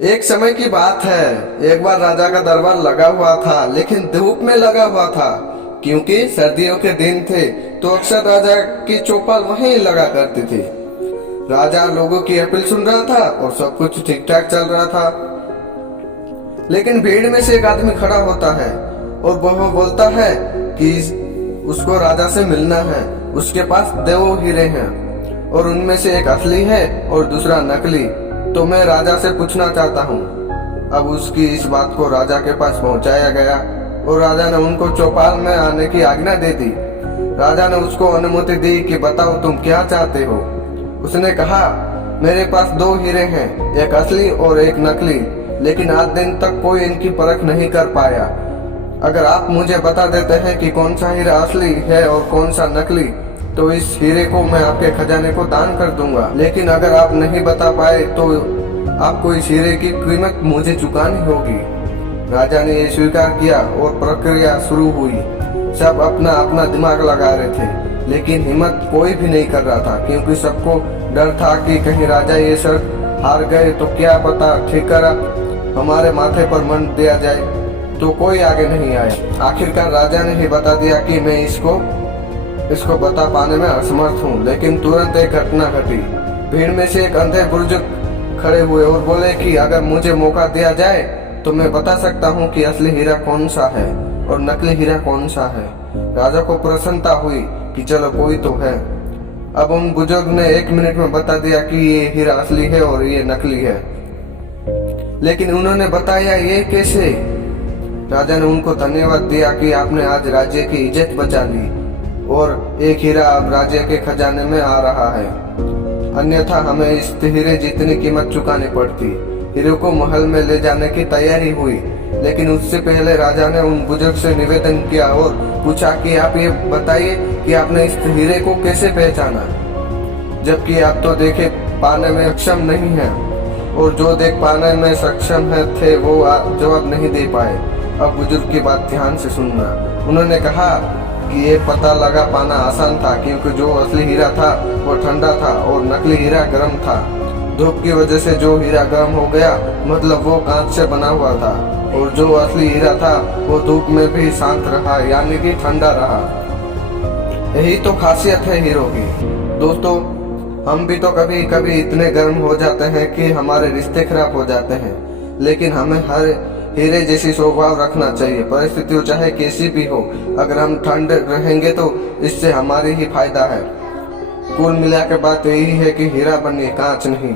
एक समय की बात है, एक बार राजा का दरबार लगा हुआ था, लेकिन धूप में लगा हुआ था। क्योंकि सर्दियों के दिन थे तो अक्सर राजा की चौपाल वहीं लगा करती थी। राजा लोगों की अपील सुन रहा था और सब कुछ ठीक ठाक चल रहा था। लेकिन भीड़ में से एक आदमी खड़ा होता है और वह बोलता है कि उसको राजा से मिलना है। उसके पास 2 हीरे हैं और उनमें से एक असली है और दूसरा नकली। तो मैं राजा से पूछना चाहता हूँ। अब उसकी इस बात को राजा के पास पहुँचाया गया और राजा ने उनको चौपाल में आने की आज्ञा दे दी। राजा ने उसको अनुमति दी कि बताओ तुम क्या चाहते हो। उसने कहा, मेरे पास 2 हीरे हैं, एक असली और एक नकली, लेकिन आज दिन तक कोई इनकी परख नहीं कर पाया। अगर आप मुझे बता देते हैं कि कौन सा हीरा असली है और कौन सा नकली, तो इस हीरे को मैं आपके खजाने को दान कर दूंगा। लेकिन अगर आप नहीं बता पाए तो आपको इस हीरे की कीमत मुझे चुकानी होगी। राजा ने ये स्वीकार किया और प्रक्रिया शुरू हुई। सब अपना अपना दिमाग लगा रहे थे, लेकिन हिम्मत कोई भी नहीं कर रहा था, क्योंकि सबको डर था कि कहीं राजा ये शर्त हार गए तो क्या पता ठिकाना हमारे माथे पर मन दिया जाए। तो कोई आगे नहीं आया। आखिरकार राजा ने ही बता दिया कि मैं इसको बता पाने में असमर्थ हूँ। लेकिन तुरंत एक घटना घटी। भीड़ में से एक अंधे बुजुर्ग खड़े हुए और बोले कि अगर मुझे मौका दिया जाए तो मैं बता सकता हूँ कि असली हीरा कौन सा है और नकली हीरा कौन सा है। राजा को प्रसन्नता हुई कि चलो कोई तो है। अब उन बुजुर्ग ने 1 मिनट में बता दिया कि ये हीरा असली है और ये नकली है। लेकिन उन्होंने बताया ये कैसे। राजा ने उनको धन्यवाद दिया कि आपने आज राज्य की इज्जत बचा ली और एक हीरा अब राज्य के खजाने में आ रहा है, अन्यथा हमें इस हीरे जितनी कीमत चुकानी पड़ती। हीरे को महल में ले जाने की तैयारी हुई, लेकिन उससे पहले राजा ने उन बुजुर्ग से निवेदन किया और पूछा कि आप ये बताइए कि आपने इस हीरे को कैसे पहचाना, जबकि आप तो देखे पाने में सक्षम नहीं हैं। और जो देख पाने में सक्षम है थे वो जवाब नहीं दे पाए। अब बुजुर्ग की बात ध्यान से सुनना। उन्होंने कहा कि ये पता लगा पाना आसान था, क्योंकि जो असली हीरा था वो ठंडा था और नकली हीरा गर्म था। धूप की वजह से जो हीरा गर्म हो गया, मतलब वो कांच से बना हुआ था, और जो असली हीरा था वो धूप में भी शांत रहा, यानी कि ठंडा रहा। यही तो खासियत है हीरो की। दोस्तों, हम भी तो कभी कभी इतने गर्म हो जाते हैं कि हमारे रिश्ते खराब हो जाते हैं, लेकिन हमें हर हीरे जैसी स्वभाव रखना चाहिए। परिस्थितियों चाहे कैसी भी हो, अगर हम ठंड रहेंगे तो इससे हमारी ही फायदा है। कुल मिला के बात यही है कि हीरा बनिए, कांच नहीं।